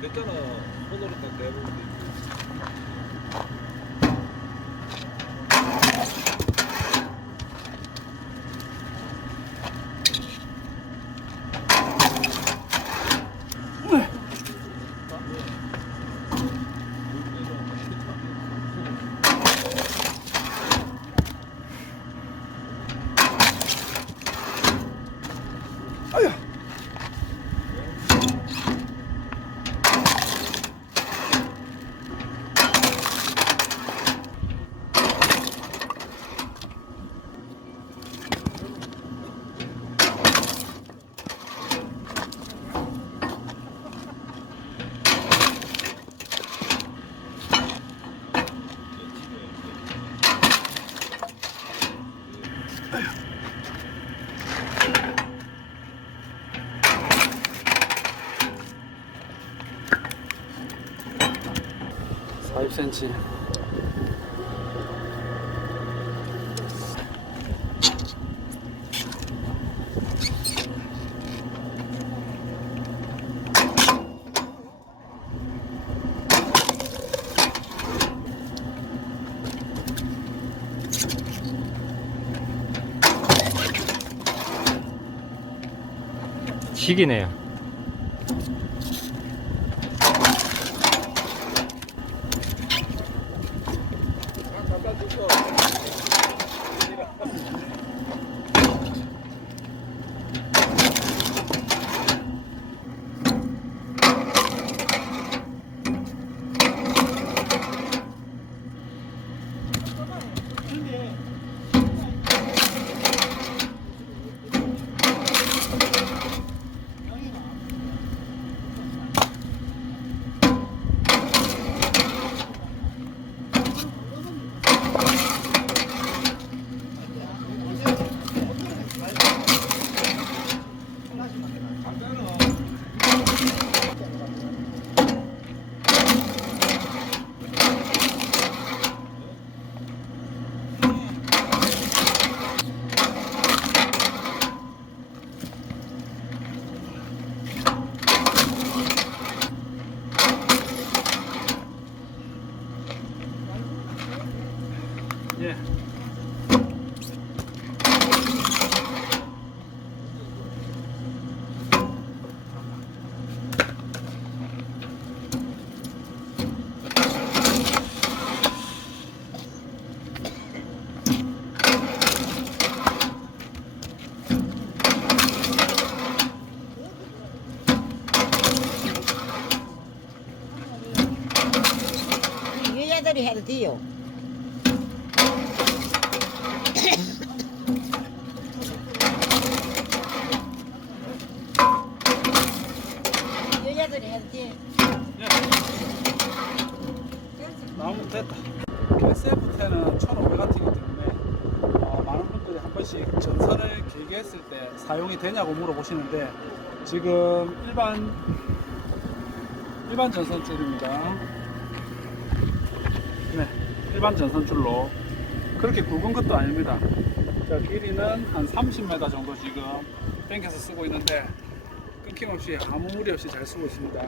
됐잖아. 손으로 딱 내보면 되지. 아야. cm. 식이네요. 예. 여자들이 해도 돼요. 여자들이 해도 돼. 나오면 됐다. SF10은 1500W이기 때문에 많은 분들이 한 번씩 전선을 길게 했을 때 사용이 되냐고 물어보시는데 지금 일반 전선줄입니다. 네, 일반 전선줄로 그렇게 굵은 것도 아닙니다. 자, 길이는 한 30m 정도 지금 당겨서 쓰고 있는데 끊김없이 아무 무리 없이 잘 쓰고 있습니다.